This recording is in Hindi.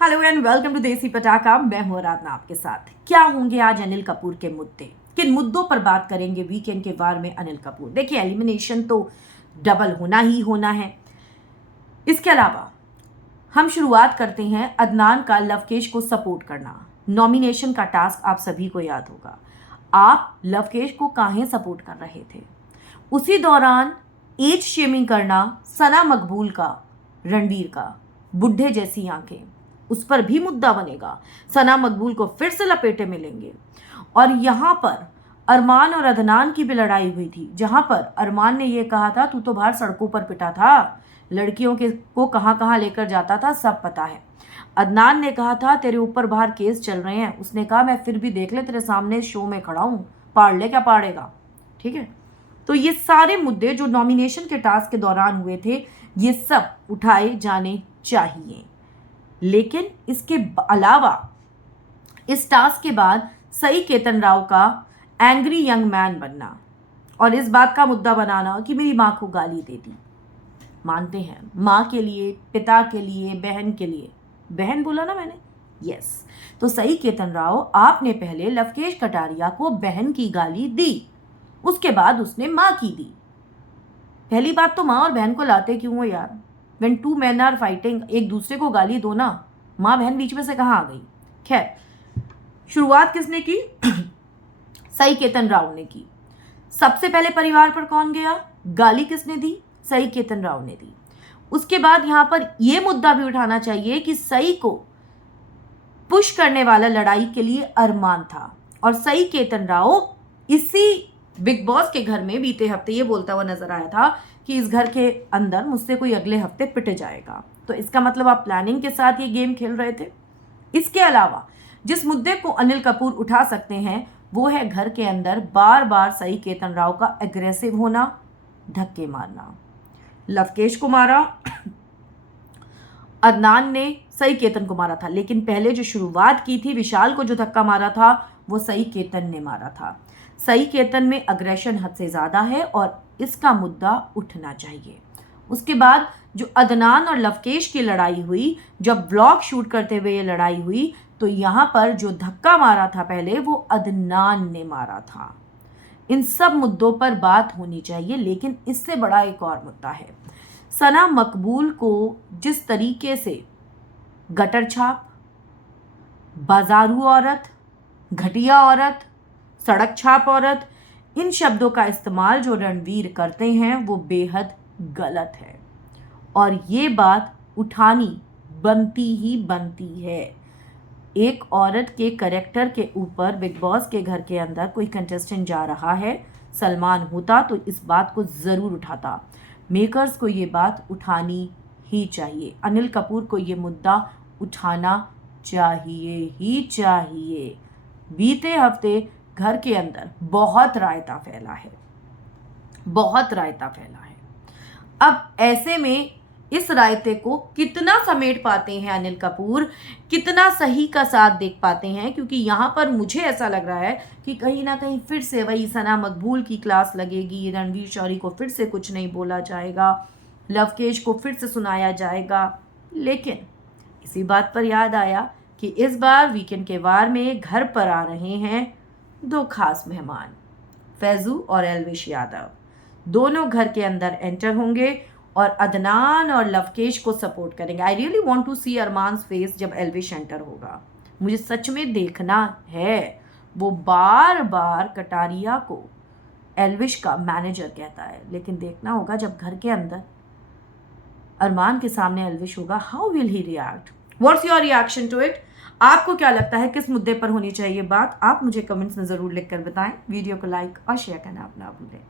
हेलो एंड वेलकम टू देसी पटाखा। मैं हूं आराधना आपके साथ। क्या होंगे आज अनिल कपूर के मुद्दे, किन मुद्दों पर बात करेंगे वीकेंड के वार में अनिल कपूर। देखिए, एलिमिनेशन तो डबल होना ही होना है। इसके अलावा हम शुरुआत करते हैं अदनान का लवकेश को सपोर्ट करना। नॉमिनेशन का टास्क आप सभी को याद होगा। आप लवकेश को काहे सपोर्ट कर रहे थे? उसी दौरान एज शेमिंग करना सना मकबूल का, रणवीर का, बुढ़े जैसी आंखें, उस पर भी मुद्दा बनेगा। सना मकबूल को फिर से लपेटे मिलेंगे। और यहाँ पर अरमान और अदनान की भी लड़ाई हुई थी, जहां पर अरमान ने यह कहा था तू तो बाहर सड़कों पर पिटा था, लड़कियों के को कहां कहां लेकर जाता था, सब पता है। अदनान ने कहा था तेरे ऊपर बाहर केस चल रहे हैं, उसने कहा मैं फिर भी देख ले, तेरे सामने शो में खड़ा हूं, पाड़ ले क्या पाड़ेगा। ठीक है, तो ये सारे मुद्दे जो नॉमिनेशन के टास्क के दौरान हुए थे, ये सब उठाए जाने चाहिए। लेकिन इसके अलावा इस टास्क के बाद सई केतन राव का एंग्री यंग मैन बनना और इस बात का मुद्दा बनाना कि मेरी माँ को गाली दे दी। मानते हैं, माँ के लिए, पिता के लिए, बहन के लिए। बहन बोला ना मैंने, यस। तो सई केतन राव, आपने पहले लवकेश कटारिया को बहन की गाली दी, उसके बाद उसने माँ की दी। पहली बात तो माँ और बहन को लाते क्यों हो यार? When two men are fighting, एक दूसरे को गाली दो ना, माँ बहन बीच में से कहाँ आ गई? खैर, शुरुआत किसने की? सई केतन राव ने की। सबसे पहले परिवार पर कौन गया? गाली किसने दी? सई केतन राव ने दी। उसके बाद यहाँ पर यह मुद्दा भी उठाना चाहिए कि सई को पुश करने वाला लड़ाई के लिए अरमान था और सई केतन राव इसी बिग बॉस के घर में बीते हफ्ते ये बोलता हुआ नजर आया था कि इस घर के अंदर मुझसे कोई अगले हफ्ते पिट जाएगा। तो इसका मतलब आप प्लानिंग के साथ ये गेम खेल रहे थे। इसके अलावा जिस मुद्दे को अनिल कपूर उठा सकते हैं वो है घर के अंदर बार बार सई केतन राव का एग्रेसिव होना, धक्के मारना। लवकेश को मारा, अदनान ने सई केतन को मारा था, लेकिन पहले जो शुरुआत की थी, विशाल को जो धक्का मारा था वो सई केतन ने मारा था। सई केतन में अग्रेशन हद से ज़्यादा है और इसका मुद्दा उठना चाहिए। उसके बाद जो अदनान और लवकेश की लड़ाई हुई, जब ब्लॉग शूट करते हुए ये लड़ाई हुई, तो यहाँ पर जो धक्का मारा था पहले वो अदनान ने मारा था। इन सब मुद्दों पर बात होनी चाहिए। लेकिन इससे बड़ा एक और मुद्दा है, सना मकबूल को जिस तरीके से गटर छाप, बाजारू औरत, घटिया औरत, सड़क छाप औरत, इन शब्दों का इस्तेमाल जो रणवीर करते हैं वो बेहद गलत है और ये बात उठानी बनती ही बनती है। एक औरत के कैरेक्टर के ऊपर बिग बॉस के घर के अंदर कोई कंटेस्टेंट जा रहा है, सलमान होता तो इस बात को ज़रूर उठाता। मेकर्स को ये बात उठानी ही चाहिए। अनिल कपूर को ये मुद्दा उठाना चाहिए ही चाहिए। बीते हफ्ते घर के अंदर बहुत रायता फैला है, बहुत रायता फैला है। अब ऐसे में इस रायते को कितना समेट पाते हैं अनिल कपूर, कितना सही का साथ देख पाते हैं, क्योंकि यहाँ पर मुझे ऐसा लग रहा है कि कहीं ना कहीं फिर से वही सना मकबूल की क्लास लगेगी। रणवीर शौरी को फिर से कुछ नहीं बोला जाएगा, लवकेश को फिर से सुनाया जाएगा। लेकिन इसी बात पर याद आया कि इस बार वीकेंड के वार में घर पर आ रहे हैं दो खास मेहमान, फैजू और एल्विश यादव। दोनों घर के अंदर एंटर होंगे और अदनान और लवकेश को सपोर्ट करेंगे। I really want to see Armaan's face जब एल्विश एंटर होगा। मुझे सच में देखना है। वो बार बार कटारिया को एल्विश का मैनेजर कहता है, लेकिन देखना होगा जब घर के अंदर अरमान के सामने एल्विश होगा, how will he react. What's your reaction to it? आपको क्या लगता है किस मुद्दे पर होनी चाहिए बात? आप मुझे कमेंट्स में ज़रूर लिखकर बताएं। वीडियो को लाइक और शेयर करना आप ना भूलें।